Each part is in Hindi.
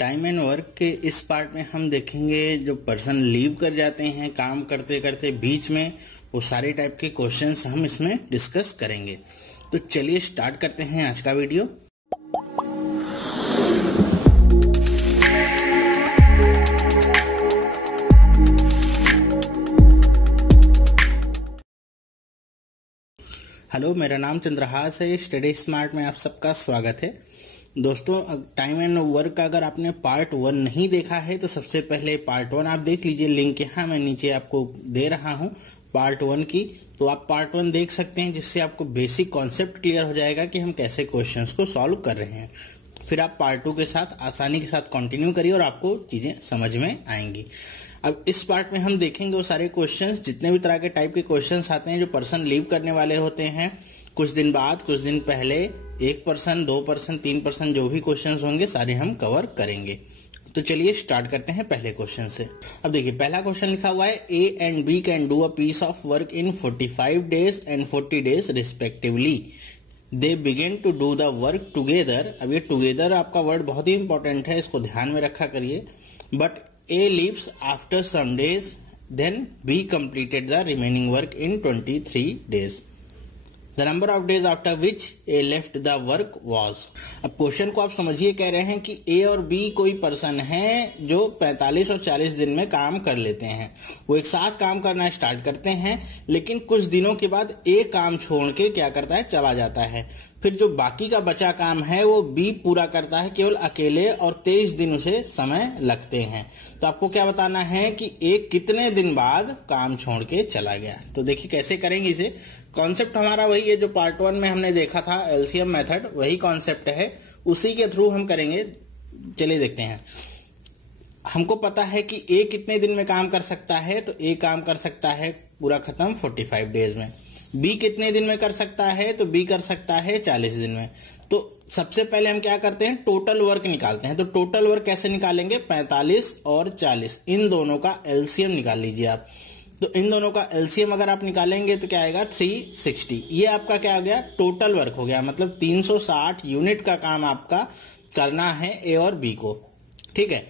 टाइम एंड वर्क के इस पार्ट में हम देखेंगे जो पर्सन लीव कर जाते हैं काम करते करते बीच में, वो सारे टाइप के क्वेश्चंस हम इसमें डिस्कस करेंगे। तो चलिए स्टार्ट करते हैं आज का वीडियो। हेलो, मेरा नाम चंद्रहास है। स्टडी स्मार्ट में आप सबका स्वागत है। दोस्तों, टाइम एंड वर्क का अगर आपने पार्ट 1 नहीं देखा है तो सबसे पहले पार्ट 1 आप देख लीजिए। लिंक यहाँ मैं नीचे आपको दे रहा हूँ पार्ट 1 की, तो आप पार्ट 1 देख सकते हैं, जिससे आपको बेसिक कॉन्सेप्ट क्लियर हो जाएगा कि हम कैसे क्वेश्चंस को सॉल्व कर रहे हैं। फिर आप पार्ट 2 के साथ आसानी के साथ कंटिन्यू करिए और आपको चीजें समझ में आएंगी। अब इस पार्ट में हम देखेंगे वो सारे क्वेश्चंस, जितने भी तरह के टाइप के क्वेश्चंस आते हैं जो पर्सन लीव करने वाले होते हैं, कुछ दिन बाद, कुछ दिन पहले, 1%, 2%, 3%, जो भी क्वेश्चंस होंगे सारे हम कवर करेंगे। तो चलिए स्टार्ट करते हैं पहले क्वेश्चन से। अब देखिए, पहला क्वेश्चन लिखा हुआ है A and B can do a piece of work in 45 days and 40 days respectively. They begin to do the work together. अब ये टुगेदर आपका वर्ड बहुत ही इंपॉर्टेंट है, इसको ध्यान में रखा करिए। But A leaves after some days, then B completed the remaining work in 23 days. The number of days after which A left the work was. अब क्वेश्चन को आप समझिए, कह रहे हैं कि A और B कोई पर्सन है जो 45 और 40 दिन में काम कर लेते हैं। वो एक साथ काम करना स्टार्ट करते हैं, लेकिन कुछ दिनों के बाद A काम छोड़ के क्या करता है, चला जाता है। फिर जो बाकी का बचा काम है वो B पूरा करता है केवल अकेले, और 23 दिन उसे समय लगते हैं। तो आपको क्या बताना है कि A कितने दिन बाद काम छोड़ के चला गया। तो देखिए कैसे करेंगे इसे। कॉन्सेप्ट हमारा वही है जो पार्ट 1 में हमने देखा था, एलसीएम मेथड, वही कॉन्सेप्ट है, उसी के थ्रू हम करेंगे। चलिए देखते हैं। हमको पता है कि A कितने दिन में काम कर सकता है, तो A काम कर सकता है पूरा खत्म 45 डेज में। B कितने दिन में कर सकता है, तो B कर सकता है 40 दिन में। तो सबसे पहले हम क्या करते हैं, टोटल वर्क निकालते हैं। तो टोटल वर्क कैसे निकालेंगे, 45 और 40, इन दोनों का एलसीएम निकाल लीजिए आप। तो इन दोनों का एलसीएम अगर आप निकालेंगे तो क्या आएगा, 360। ये आपका क्या हो गया, टोटल वर्क हो गया। मतलब 360 यूनिट का काम आपका करना है A और B को। ठीक है,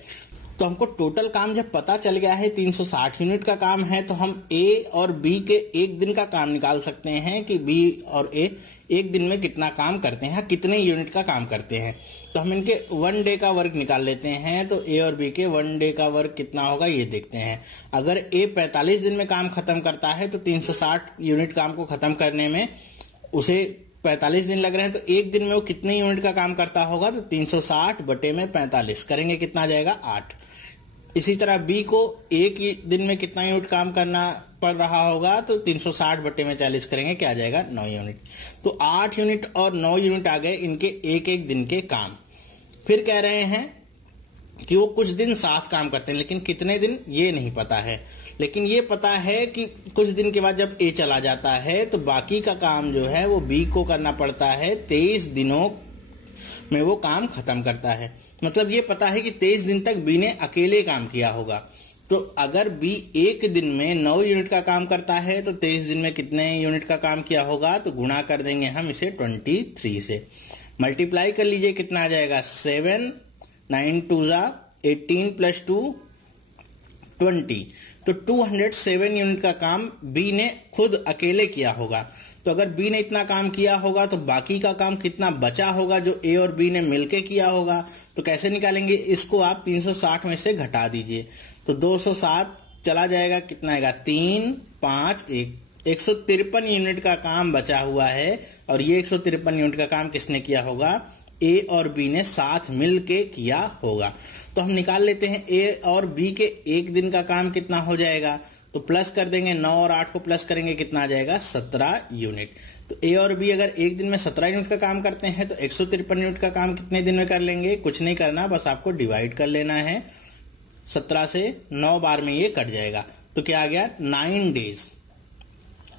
तो हमको टोटल काम जब पता चल गया है 360 यूनिट का काम है, तो हम A और B के एक दिन का काम निकाल सकते हैं कि B और A एक दिन में कितना काम करते हैं, कितने यूनिट का काम करते हैं। तो हम इनके 1 डे का वर्क निकाल लेते हैं। तो A और B के 1 डे का वर्क कितना होगा ये देखते हैं। अगर A 45 दिन में काम खत्म करता है तो 360 यूनिट काम को खत्म करने में उसे 45 दिन लग रहे हैं, तो एक दिन में वो कितने यूनिट का काम करता होगा, तो 360 बटे में 45 करेंगे, कितना आ जाएगा, 8। इसी तरह B को एक ही दिन में कितना यूनिट काम करना पड़ रहा होगा, तो 360 बटे में 40 करेंगे, क्या आ जाएगा, 9 यूनिट। तो 8 यूनिट और 9 यूनिट आ गए इनके एक एक दिन के काम। फिर कह रहे हैं कि वो कुछ दिन साथ काम करते हैं, लेकिन कितने दिन ये नहीं पता है। लेकिन ये पता है कि कुछ दिन के बाद जब A चला जाता है तो बाकी का काम जो है वो B को करना पड़ता है। 23 दिनों में वो काम खत्म करता है। मतलब ये पता है कि 23 दिन तक B ने अकेले काम किया होगा। तो अगर B एक दिन में 9 यूनिट का काम करता है तो 23 दिन में कितने यूनिट का काम किया होगा, तो गुणा कर देंगे हम इसे 23 से। मल्टीप्लाई कर लीजिए, कितना आ जाएगा, 7, 9 2 18 + 2 20। तो 207 यूनिट का काम B ने खुद अकेले किया होगा। तो अगर B ने इतना काम किया होगा तो बाकी का काम कितना बचा होगा जो A और B ने मिलके किया होगा। तो कैसे निकालेंगे इसको, आप 360 में से घटा दीजिए, तो 207 चला जाएगा, कितना आएगा, 3, 5, 1, 153 यूनिट का काम बचा हुआ है। और ये 153 यूनिट का काम किसने किया होगा, A और B ने साथ मिल के किया होगा। तो हम निकाल लेते हैं A और B के एक दिन का काम कितना हो जाएगा। तो प्लस कर देंगे, 9 और 8 को प्लस करेंगे, कितना आ जाएगा, 17 यूनिट। तो A और B अगर एक दिन में 17 यूनिट का काम करते हैं तो 153 यूनिट का काम कितने दिन में कर लेंगे, कुछ नहीं करना, बस आपको डिवाइड कर लेना है। 17 से 9 बार में ये कट जाएगा, तो क्या आ गया, 9 डेज।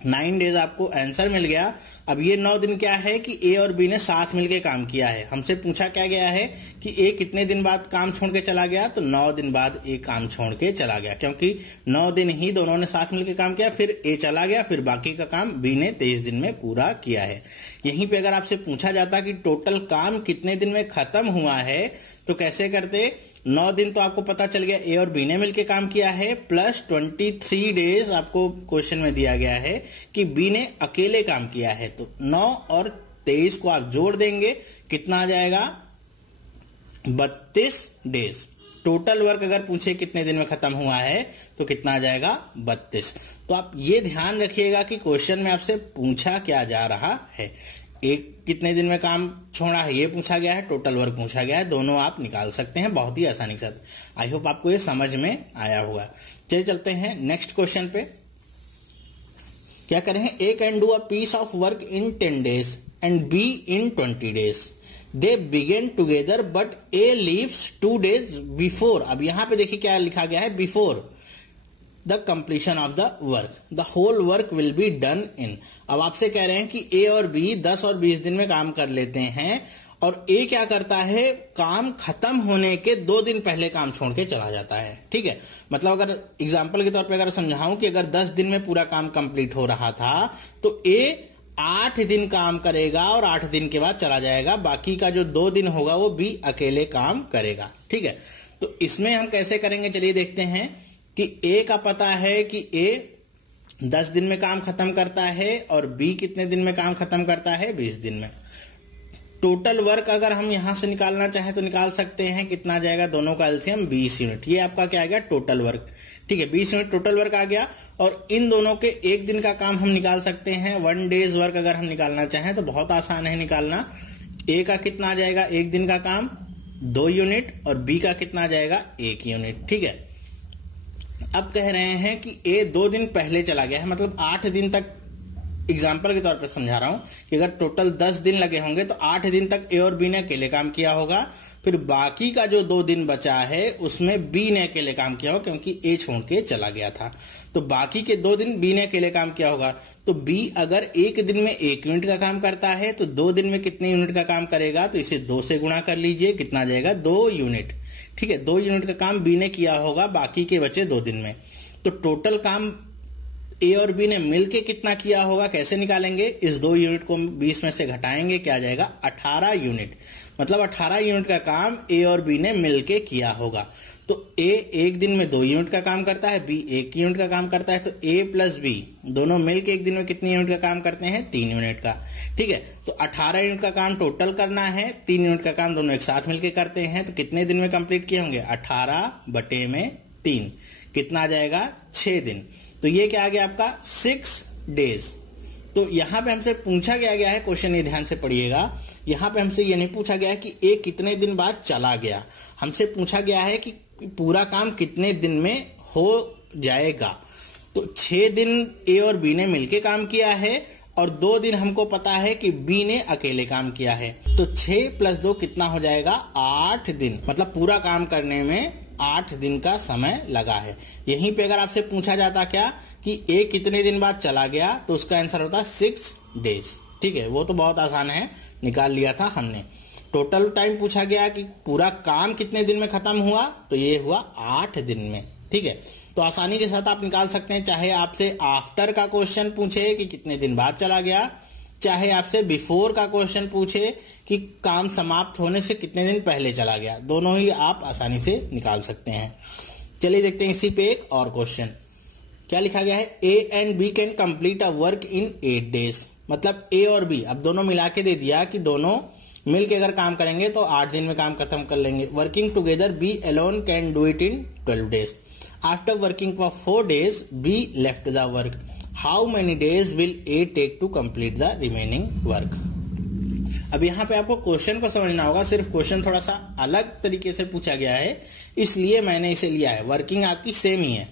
9 डेज आपको आंसर मिल गया। अब ये 9 दिन क्या है कि ए और बी ने साथ मिलके काम किया है। हमसे पूछा क्या गया है कि ए कितने दिन बाद काम छोड़ के चला गया, तो 9 दिन बाद ए काम छोड़ के चला गया, क्योंकि 9 दिन ही दोनों ने साथ मिलके काम किया, फिर ए चला गया, फिर बाकी का काम बी ने 23 दिन में पूरा किया है। यहीं पे अगर आपसे पूछा जाता कि टोटल काम कितने दिन में खत्म हुआ है, तो कैसे करते? 9 दिन तो आपको पता चल गया ए और बी ने मिलके काम किया है, प्लस 23 डेज आपको क्वेश्चन में दिया गया है कि बी ने अकेले काम किया है। तो 9 और 23 को आप जोड़ देंगे, कितना आ जाएगा? 32 डेज। टोटल वर्क अगर पूछे कितने दिन में खत्म हुआ है तो कितना आ जाएगा? 32। तो आप ये ध्यान रखिएगा कि क्वेश्चन में आपसे पूछा क्या जा रहा है। एक कितने दिन में काम छोड़ा है ये पूछा गया है, टोटल वर्क पूछा गया है, दोनों आप निकाल सकते हैं बहुत ही आसानी के साथ। आई होप आपको ये समझ में आया होगा। चलिए चलते हैं नेक्स्ट क्वेश्चन पे। क्या करें? A can do a piece of work in 10 days and B in 20 days। They begin together but A leaves 2 days before. अब यहां पे देखिए क्या लिखा गया है, before the completion of the work the whole work will be done in. अब आपसे कह रहे हैं कि ए और बी 10 और 20 दिन में काम कर लेते हैं, और ए क्या करता है, काम खत्म होने के 2 दिन पहले काम छोड़ के चला जाता है। ठीक है, मतलब अगर एग्जाम्पल के तौर पे अगर समझाऊं कि अगर 10 दिन में पूरा काम कंप्लीट हो रहा था तो ए 8 दिन काम करेगा और 8 दिन के बाद चला जाएगा, बाकी का जो 2 दिन होगा वो बी अकेले काम करेगा। ठीक है, तो इसमें हम कैसे करेंगे, चलिए देखते हैं कि ए का पता है कि ए 10 दिन में काम खत्म करता है और बी कितने दिन में काम खत्म करता है? 20 दिन में। टोटल वर्क अगर हम यहां से निकालना चाहें तो निकाल सकते हैं, कितना आ जाएगा? दोनों का एलसीएम 20 यूनिट। ये आपका क्या आ गया? Total work. ठीक है, 20 यूनिट टोटल वर्क आ गया, और इन दोनों के एक दिन का काम हम निकाल सकते हैं। 1 डेज वर्क अगर हम निकालना चाहें तो बहुत आसान है निकालना। ए का कितना आ जाएगा एक दिन का काम? 2 यूनिट, और बी का कितना आ जाएगा? 1 यूनिट। ठीक है, अब कह रहे हैं कि ए 2 दिन पहले चला गया है, मतलब 8 दिन तक, एग्जाम्पल के तौर पर समझा रहा हूं कि अगर टोटल 10 दिन लगे होंगे तो 8 दिन तक ए और बी ने अकेले काम किया होगा, फिर बाकी का जो 2 दिन बचा है उसमें बी ने अकेले काम किया होगा क्योंकि ए छोड़ के चला गया था। तो बाकी के 2 दिन बी ने अकेले काम किया होगा। तो बी अगर एक दिन में 1 यूनिट का काम करता है तो 2 दिन में कितने यूनिट का काम करेगा? तो इसे 2 से गुणा कर लीजिए, कितना आ जाएगा? 2 यूनिट। ठीक है, 2 यूनिट का काम बी ने किया होगा बाकी के बचे 2 दिन में। तो टोटल काम ए और बी ने मिलके कितना किया होगा, कैसे निकालेंगे? इस 2 यूनिट को 20 में से घटाएंगे, क्या आ जाएगा? 18 यूनिट। मतलब 18 यूनिट का काम ए और बी ने मिलके किया होगा। तो ए एक दिन में 2 यूनिट का काम करता है, बी 1 यूनिट का काम करता है, तो ए प्लस बी दोनों मिलके एक दिन में कितने यूनिट का काम करते हैं? 3 यूनिट का। ठीक है, तो 18 यूनिट का काम टोटल करना है, 3 यूनिट का काम दोनों एक साथ मिलके करते हैं, तो कितने दिन में कंप्लीट किए होंगे? 18/3 कितना आ जाएगा? 6 दिन। तो ये क्या आ गया आपका? 6 डेज। तो यहां पे हमसे पूछा गया है, क्वेश्चन ये ध्यान से पढ़िएगा, यहां पे हमसे ये नहीं पूछा गया है कि ए कितने दिन बाद चला गया, हमसे पूछा गया है कि पूरा काम कितने दिन में हो जाएगा। तो 6 दिन ए और बी ने मिलके काम किया है, और 2 दिन हमको पता है कि बी ने अकेले काम किया है। तो 6 + 2 कितना हो जाएगा? 8 दिन। मतलब पूरा काम करने में 8 दिन का समय लगा है। यहीं पे अगर आपसे पूछा जाता क्या कि ए कितने दिन बाद चला गया, तो उसका आंसर होता 6 डेज। ठीक है, वो तो बहुत आसान है, निकाल लिया था हमने। टोटल टाइम पूछा गया कि पूरा काम कितने दिन में खत्म हुआ, तो ये हुआ 8 दिन में। ठीक है, तो आसानी के साथ आप निकाल सकते हैं, चाहे आपसे आफ्टर का क्वेश्चन पूछे कि कितने दिन बाद चला गया, चाहे आपसे बिफोर का क्वेश्चन पूछे कि काम समाप्त होने से कितने दिन पहले चला गया, दोनों ही आप आसानी से निकाल सकते हैं। चलिए देखते हैं इसी पे एक और क्वेश्चन। क्या लिखा गया है? A and B can complete a work in 8 days। मतलब ए और बी अब दोनों मिला के दे दिया कि दोनों मिलके अगर काम करेंगे तो 8 दिन में काम खत्म कर लेंगे। Working together B alone can do it in 12 days। After working for 4 days B left the work. How many days will A take to complete the remaining work. अब यहाँ पे आपको क्वेश्चन को समझना होगा, सिर्फ क्वेश्चन थोड़ा सा अलग तरीके से पूछा गया है इसलिए मैंने इसे लिया है। वर्किंग आपकी सेम ही है।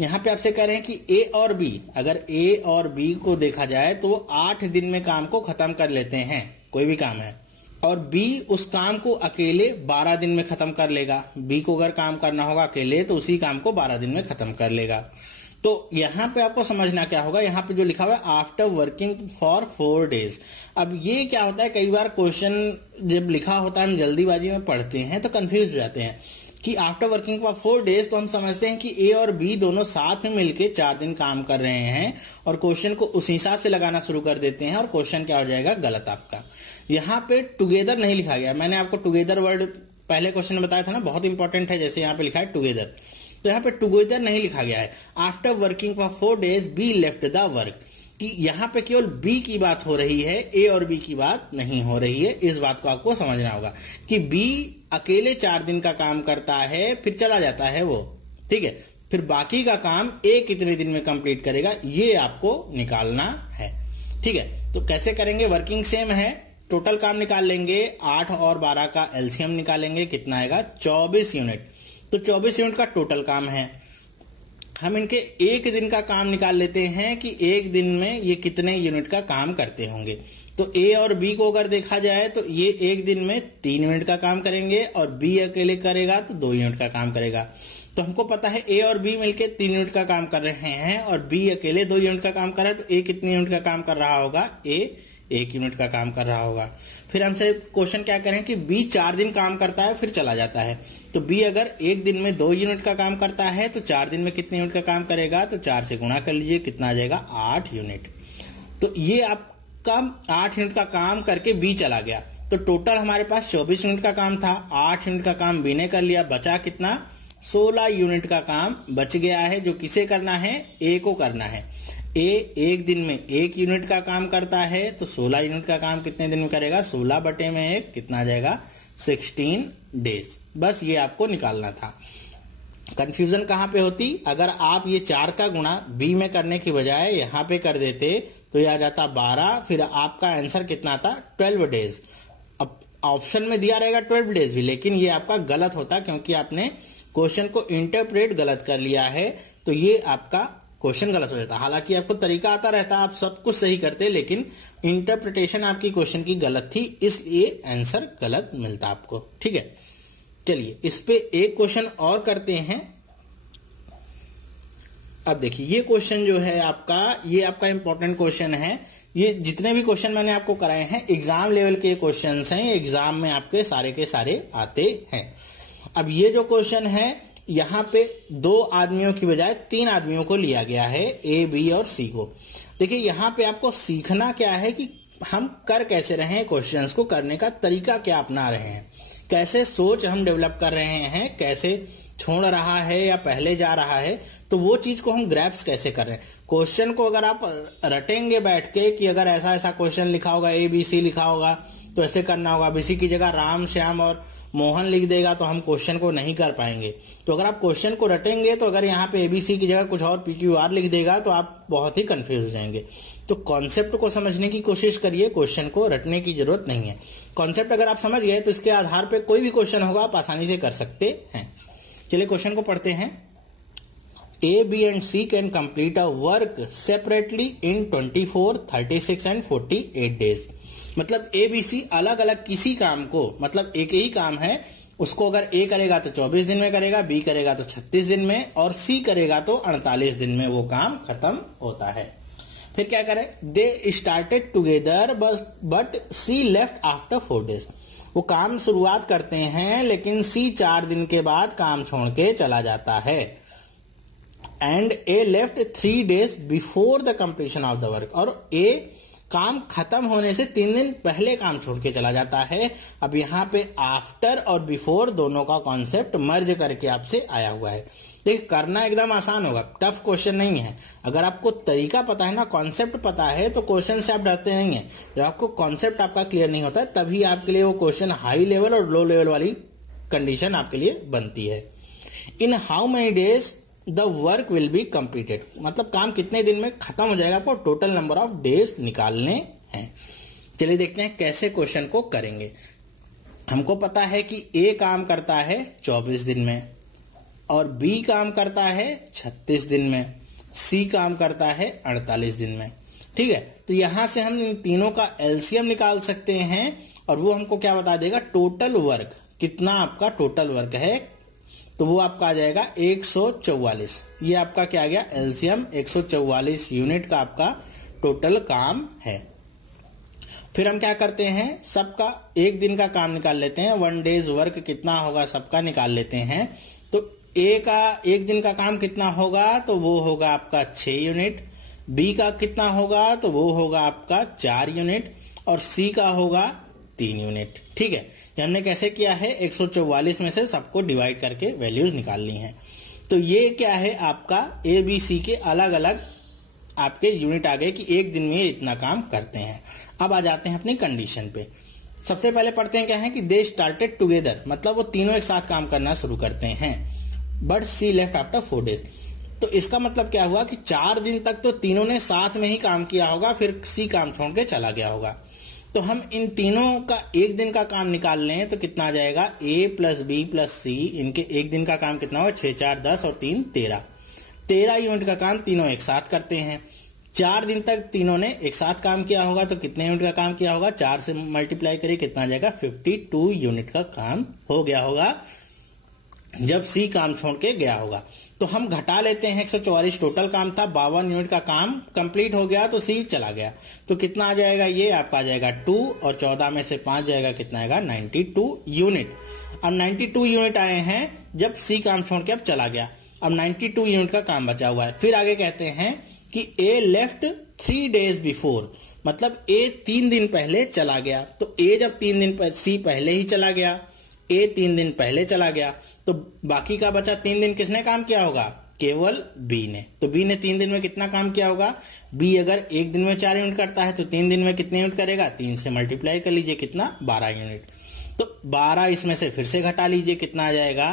यहाँ पे आपसे कह रहे हैं कि ए और बी, अगर ए और बी को देखा जाए तो 8 दिन में काम को खत्म कर लेते हैं, कोई भी काम है, और बी उस काम को अकेले 12 दिन में खत्म कर लेगा। बी को अगर काम करना होगा अकेले तो उसी काम को 12 दिन में खत्म कर लेगा। तो यहां पे आपको समझना क्या होगा, यहां पे जो लिखा हुआ है आफ्टर वर्किंग फॉर 4 डेज। अब ये क्या होता है, कई बार क्वेश्चन जब लिखा होता है हम जल्दीबाजी में पढ़ते हैं तो कंफ्यूज हो जाते हैं कि आफ्टर वर्किंग फॉर 4 डेज, तो हम समझते हैं कि ए और बी दोनों साथ में मिलके 4 दिन काम कर रहे हैं और क्वेश्चन को उस हिसाब से लगाना शुरू कर देते हैं और क्वेश्चन क्या हो जाएगा, गलत आपका। यहाँ पे टुगेदर नहीं लिखा गया, मैंने आपको टुगेदर वर्ड पहले क्वेश्चन में बताया था ना, बहुत इंपॉर्टेंट है। जैसे यहाँ पे लिखा है टुगेदर, तो यहाँ पे टुगेदर नहीं लिखा गया है। After working for 4 days B left the work, कि यहाँ पे केवल बी की बात हो रही है, ए और बी की बात नहीं हो रही है। इस बात को आपको समझना होगा कि बी अकेले 4 दिन का काम करता है फिर चला जाता है वो, ठीक है, फिर बाकी का काम ए कितने दिन में कंप्लीट करेगा ये आपको निकालना है, ठीक है। तो कैसे करेंगे, वर्किंग सेम है, टोटल काम निकाल लेंगे, 8 और 12 का एलसीएम निकालेंगे, कितना आएगा 24 यूनिट। तो 24 यूनिट का टोटल काम है। हम इनके एक दिन का काम निकाल लेते हैं कि एक दिन में ये कितने यूनिट का काम करते होंगे। तो ए और बी को अगर देखा जाए तो ये एक दिन में 3 यूनिट का काम करेंगे और बी अकेले करेगा तो 2 यूनिट का काम करेगा। तो हमको पता है ए और बी मिलके 3 यूनिट का काम कर रहे हैं और बी अकेले 2 यूनिट का काम कर रहा है, तो ए कितने यूनिट का काम कर रहा होगा, ए 1 यूनिट का काम कर रहा होगा। फिर हमसे क्वेश्चन क्या करें कि बी 4 दिन काम करता है फिर चला जाता है, तो बी अगर एक दिन में 2 यूनिट का काम करता है तो 4 दिन में कितने यूनिट का काम करेगा, तो 4 से गुणा कर लीजिए, कितना आ जाएगा 8 यूनिट। तो ये आपका 8 यूनिट का काम करके बी चला गया, तो टोटल हमारे पास 24 यूनिट का काम था, 8 यूनिट का काम बी ने कर लिया, बचा कितना 16 यूनिट का काम बच गया है, जो किसे करना है, ए को करना है। ए एक दिन में 1 यूनिट का काम करता है तो 16 यूनिट का काम कितने दिन में करेगा, 16 बटे में 1 कितना आ जाएगा 16 डेज। बस ये आपको निकालना था। कंफ्यूजन कहां पे होती, अगर आप ये 4 का गुणा बी में करने की बजाय यहां पे कर देते तो ये आ जाता 12, फिर आपका आंसर कितना था 12 डेज। अब ऑप्शन में दिया रहेगा 12 डेज भी, लेकिन ये आपका गलत होता क्योंकि आपने क्वेश्चन को इंटरप्रेट गलत कर लिया है, तो ये आपका क्वेश्चन गलत हो जाता। हालांकि आपको तरीका आता रहता, आप सब कुछ सही करते, लेकिन इंटरप्रिटेशन आपकी क्वेश्चन की गलत थी, इसलिए आंसर गलत मिलता आपको, ठीक है। चलिए इस पे एक क्वेश्चन और करते हैं। अब देखिए ये क्वेश्चन जो है आपका, ये आपका इंपॉर्टेंट क्वेश्चन है। ये जितने भी क्वेश्चन मैंने आपको कराए हैं एग्जाम लेवल के क्वेश्चंस हैं, एग्जाम में आपके सारे के सारे आते हैं। अब ये जो क्वेश्चन है यहाँ पे 2 आदमियों की बजाय 3 आदमियों को लिया गया है, ए बी और सी को। देखिए यहाँ पे आपको सीखना क्या है कि हम कर कैसे रहे हैं, क्वेश्चंस को करने का तरीका क्या अपना रहे हैं, कैसे सोच हम डेवलप कर रहे हैं, कैसे छोड़ रहा है या पहले जा रहा है, तो वो चीज को हम ग्रैप्स कैसे कर रहे हैं। क्वेश्चन को अगर आप रटेंगे बैठ के कि अगर ऐसा ऐसा क्वेश्चन लिखा होगा, ए बी सी लिखा होगा तो ऐसे करना होगा, बीसी की जगह राम श्याम और मोहन लिख देगा तो हम क्वेश्चन को नहीं कर पाएंगे। तो अगर आप क्वेश्चन को रटेंगे तो अगर यहाँ पे एबीसी की जगह कुछ और पीक्यूआर लिख देगा तो आप बहुत ही कंफ्यूज हो जाएंगे। तो कॉन्सेप्ट को समझने की कोशिश करिए, क्वेश्चन को रटने की जरूरत नहीं है। कॉन्सेप्ट अगर आप समझ गए तो इसके आधार पर कोई भी क्वेश्चन होगा आप आसानी से कर सकते हैं। चलिए क्वेश्चन को पढ़ते हैं। A, B and C can complete a work separately in 24, 36 and 48 days। मतलब A, B, C अलग अलग किसी काम को, मतलब एक ही काम है उसको अगर A करेगा तो 24 दिन में करेगा, B करेगा तो 36 दिन में और C करेगा तो 48 दिन में वो काम खत्म होता है। फिर क्या करें, they started together but C left after 4 days। वो काम शुरुआत करते हैं लेकिन C 4 दिन के बाद काम छोड़ के चला जाता है। And A left 3 days before the completion of the work, और ए काम खत्म होने से 3 दिन पहले काम छोड़ के चला जाता है। अब यहाँ पे आफ्टर और बिफोर दोनों का कॉन्सेप्ट मर्ज करके आपसे आया हुआ है। देखिए करना एकदम आसान होगा, टफ क्वेश्चन नहीं है। अगर आपको तरीका पता है ना, कॉन्सेप्ट पता है तो क्वेश्चन से आप डरते नहीं है। जब आपको कॉन्सेप्ट आपका क्लियर नहीं होता है तभी आपके लिए वो क्वेश्चन हाई लेवल और लो लेवल वाली कंडीशन आपके लिए बनती है। In how many days the work will be completed, मतलब काम कितने दिन में खत्म हो जाएगा, आपको टोटल नंबर ऑफ डेज निकालने हैं। चलिए देखते हैं कैसे क्वेश्चन को करेंगे। हमको पता है कि ए काम करता है 24 दिन में और बी काम करता है 36 दिन में, सी काम करता है 48 दिन में, ठीक है। तो यहां से हम इन तीनों का एलसीएम निकाल सकते हैं और वो हमको क्या बता देगा, टोटल वर्क कितना आपका टोटल वर्क है तो वो आपका आ जाएगा 144। ये आपका क्या आ गया एलसीएम 144 यूनिट का आपका टोटल काम है। फिर हम क्या करते हैं, सबका एक दिन का काम निकाल लेते हैं। 1 डेज वर्क कितना होगा सबका निकाल लेते हैं। तो ए का एक दिन का काम कितना होगा, तो वो होगा आपका 6 यूनिट। बी का कितना होगा, तो वो होगा आपका 4 यूनिट। और सी का होगा 3 यूनिट। ठीक है, हमने कैसे किया है, 144 में से सबको डिवाइड करके वैल्यूज निकाल ली हैं। तो ये क्या है आपका ए बी सी के अलग अलग आपके यूनिट आ गए कि एक दिन में इतना काम करते हैं। अब आ जाते हैं अपनी कंडीशन पे। सबसे पहले पढ़ते हैं क्या है कि दे स्टार्टेड टुगेदर, मतलब वो तीनों एक साथ काम करना शुरू करते हैं। But C left after 4 days. तो इसका मतलब क्या हुआ कि 4 दिन तक तो तीनों ने साथ में ही काम किया होगा, फिर सी काम छोड़ के चला गया होगा। तो हम इन तीनों का एक दिन का काम निकाल लें तो कितना आ जाएगा, ए प्लस बी प्लस सी, इनके एक दिन का काम कितना होगा, 6 4 10 और 3 13 यूनिट का काम तीनों एक साथ करते हैं। 4 दिन तक तीनों ने एक साथ काम किया होगा, तो कितने यूनिट का काम किया होगा, 4 से मल्टीप्लाई करिए कितना आ जाएगा, 52 यूनिट का काम हो गया होगा जब सी काम छोड़ के गया होगा। तो हम घटा लेते हैं, 144 टोटल काम था, 52 यूनिट का काम कंप्लीट हो गया तो सी चला गया। तो कितना आ जाएगा, ये आपका आ जाएगा 2 और 14 में से 5 जाएगा, कितना आएगा 92 यूनिट। अब 92 यूनिट आए हैं जब सी काम छोड़ के अब चला गया। अब 92 यूनिट का काम बचा हुआ है। फिर आगे कहते हैं कि ए लेफ्ट 3 डेज बिफोर, मतलब ए 3 दिन पहले चला गया। तो ए जब 3 दिन सी पहले ही चला गया, ए 3 दिन पहले चला गया, तो बाकी का बचा 3 दिन किसने काम किया होगा, केवल बी ने। तो बी ने 3 दिन में कितना काम किया होगा, बी अगर एक दिन में 4 यूनिट करता है तो 3 दिन में कितने यूनिट करेगा, 3 से मल्टीप्लाई कर लीजिए, कितना 12 यूनिट। तो 12 इसमें से फिर से घटा लीजिए, कितना आ जाएगा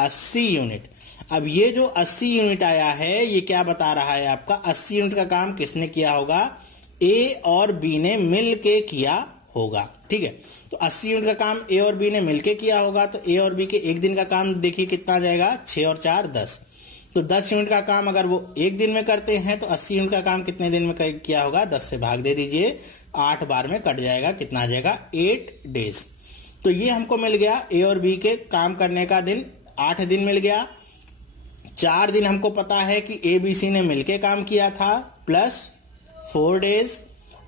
80 यूनिट। अब ये जो 80 यूनिट आया है ये क्या बता रहा है आपका, 80 यूनिट का काम किसने किया होगा, ए और बी ने मिल के किया होगा। ठीक है, तो 80 यूनिट का काम ए और बी ने मिलके किया होगा। तो ए और बी के एक दिन का काम देखिए कितना आ जाएगा, 6 और 4 10। तो 10 यूनिट का काम अगर वो एक दिन में करते हैं तो 80 यूनिट का काम कितने दिन में किया होगा, 10 से भाग दे दीजिए, 8 बार में कट जाएगा, कितना आ जाएगा 8 डेज। तो ये हमको मिल गया ए और बी के काम करने का दिन, 8 दिन मिल गया। 4 दिन हमको पता है कि ए बी सी ने मिलके काम किया था, प्लस 4 डेज।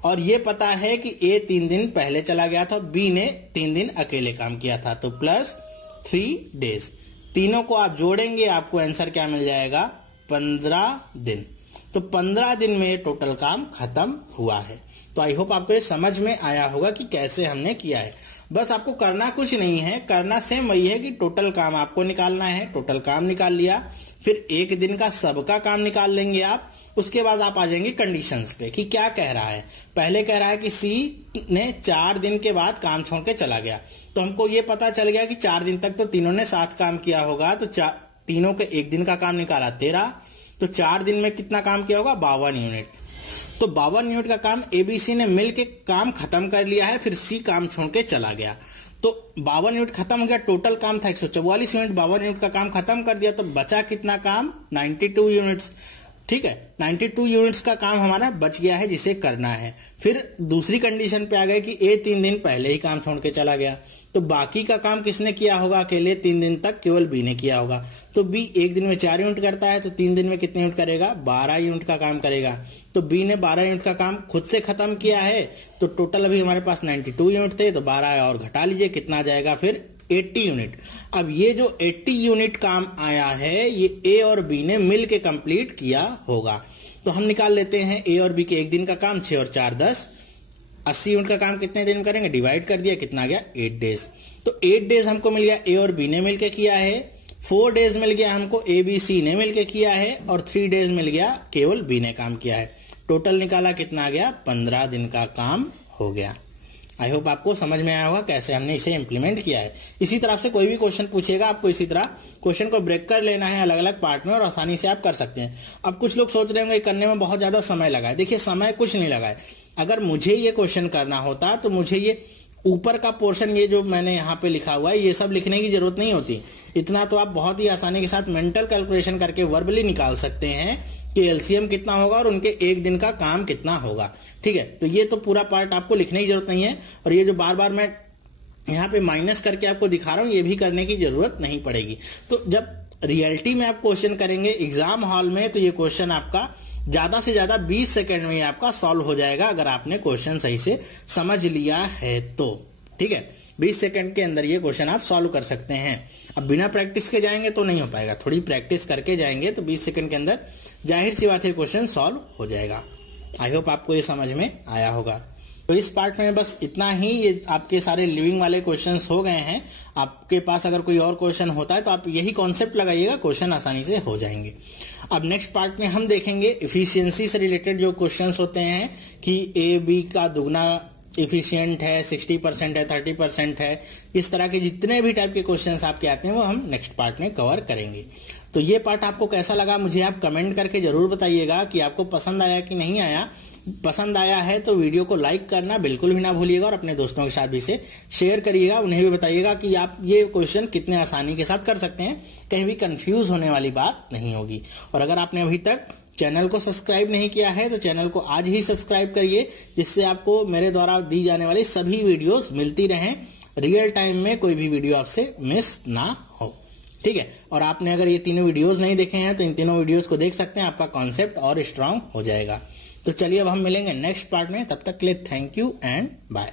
और ये पता है कि ए 3 दिन पहले चला गया था, बी ने 3 दिन अकेले काम किया था, तो प्लस 3 डेज। तीनों को आप जोड़ेंगे आपको आंसर क्या मिल जाएगा, 15 दिन। तो 15 दिन में टोटल काम खत्म हुआ है। तो आई होप आपको ये समझ में आया होगा कि कैसे हमने किया है। बस आपको करना कुछ नहीं है, करना सेम वही है कि टोटल काम आपको निकालना है। टोटल काम निकाल लिया, फिर एक दिन का सबका काम निकाल लेंगे आप। उसके बाद आप आ जाएंगे कंडीशंस पे कि क्या कह रहा है। पहले कह रहा है कि सी ने 4 दिन के बाद काम छोड़ के चला गया, तो हमको ये पता चल गया कि 4 दिन तक तो तीनों ने साथ काम किया होगा। तो तीनों के एक दिन का काम निकाला 13, तो 4 दिन में कितना काम किया होगा, 52 यूनिट। तो 52 यूनिट का काम एबीसी ने मिलके काम खत्म कर लिया है, फिर सी काम छोड़ के चला गया। तो 52 यूनिट खत्म हो गया, टोटल काम था 144 यूनिट, 52 यूनिट का काम खत्म कर दिया, तो बचा कितना काम, 92 यूनिट्स। ठीक है, 92 यूनिट्स का काम हमारा बच गया है जिसे करना है। फिर दूसरी कंडीशन पे आ गए कि ए 3 दिन पहले ही काम छोड़ के चला गया, तो बाकी का काम किसने किया होगा, अकेले 3 दिन तक केवल बी ने किया होगा। तो बी एक दिन में 4 यूनिट करता है, तो 3 दिन में कितने यूनिट करेगा, 12 यूनिट का काम करेगा। तो बी ने 12 यूनिट का काम खुद से खत्म किया है, तो टोटल अभी हमारे पास 92 यूनिट थे, तो 12 और घटा लीजिए, कितना आ जाएगा फिर 80 यूनिट। अब ये जो 80 यूनिट काम आया है ये ए और बी ने मिल के कंप्लीट किया होगा। तो हम निकाल लेते हैं ए और बी के एक दिन का काम, 6 और 4 10। 80 यूनिट का काम कितने दिन करेंगे, डिवाइड कर दिया, कितना आ गया 8 डेज। तो 8 डेज हमको मिल गया ए और बी ने मिलके किया है, 4 डेज मिल गया हमको ए बी सी ने मिलके किया है, और 3 डेज मिल गया केवल बी ने काम किया है। टोटल निकाला कितना आ गया, 15 दिन का काम हो गया। आई होप आपको समझ में आया होगा कैसे हमने इसे इंप्लीमेंट किया है। इसी तरह से कोई भी क्वेश्चन पूछेगा, आपको इसी तरह क्वेश्चन को ब्रेक कर लेना है अलग अलग पार्ट में, और आसानी से आप कर सकते हैं। अब कुछ लोग सोच रहे होंगे करने में बहुत ज्यादा समय लगा है। देखिए समय कुछ नहीं लगा है। अगर मुझे ये क्वेश्चन करना होता तो मुझे ये ऊपर का पोर्शन, ये जो मैंने यहाँ पे लिखा हुआ है, ये सब लिखने की जरूरत नहीं होती। इतना तो आप बहुत ही आसानी के साथ मेंटल कैलकुलेशन करके वर्बली निकाल सकते हैं कि एलसीएम कितना होगा और उनके एक दिन का काम कितना होगा। ठीक है, तो ये तो पूरा पार्ट आपको लिखने की जरूरत नहीं है। और ये जो बार बार मैं यहाँ पे माइनस करके आपको दिखा रहा हूं, ये भी करने की जरूरत नहीं पड़ेगी। तो जब रियलिटी में आप क्वेश्चन करेंगे एग्जाम हॉल में, तो ये क्वेश्चन आपका ज्यादा से ज्यादा 20 सेकंड में आपका सॉल्व हो जाएगा, अगर आपने क्वेश्चन सही से समझ लिया है तो। ठीक है, 20 सेकंड के अंदर ये क्वेश्चन आप सॉल्व कर सकते हैं। अब बिना प्रैक्टिस के जाएंगे तो नहीं हो पाएगा, थोड़ी प्रैक्टिस करके जाएंगे तो 20 सेकंड के अंदर जाहिर सी बात है क्वेश्चन सॉल्व हो जाएगा। आई होप आपको ये समझ में आया होगा। तो इस पार्ट में बस इतना ही, ये आपके सारे लिविंग वाले क्वेश्चंस हो गए हैं। आपके पास अगर कोई और क्वेश्चन होता है तो आप यही कॉन्सेप्ट लगाइएगा, क्वेश्चन आसानी से हो जाएंगे। अब नेक्स्ट पार्ट में हम देखेंगे इफिशियंसी से रिलेटेड जो क्वेश्चंस होते हैं कि ए बी का दुगना इफिशियंट है, 60% है, 30% है, इस तरह के जितने भी टाइप के क्वेश्चंस आपके आते हैं वो हम नेक्स्ट पार्ट में कवर करेंगे। तो ये पार्ट आपको कैसा लगा मुझे आप कमेंट करके जरूर बताइएगा कि आपको पसंद आया कि नहीं आया। पसंद आया है तो वीडियो को लाइक करना बिल्कुल भी ना भूलिएगा और अपने दोस्तों के साथ भी इसे शेयर करिएगा। उन्हें भी बताइएगा कि आप ये क्वेश्चन कितने आसानी के साथ कर सकते हैं, कहीं भी कंफ्यूज होने वाली बात नहीं होगी। और अगर आपने अभी तक चैनल को सब्सक्राइब नहीं किया है तो चैनल को आज ही सब्सक्राइब करिए, जिससे आपको मेरे द्वारा दी जाने वाली सभी वीडियोस मिलती रहें, रियल टाइम में कोई भी वीडियो आपसे मिस ना हो। ठीक है, और आपने अगर ये तीनों वीडियोस नहीं देखे हैं तो इन तीनों वीडियोस को देख सकते हैं, आपका कॉन्सेप्ट और स्ट्रांग हो जाएगा। तो चलिए अब हम मिलेंगे नेक्स्ट पार्ट में, तब तक के लिए थैंक यू एंड बाय।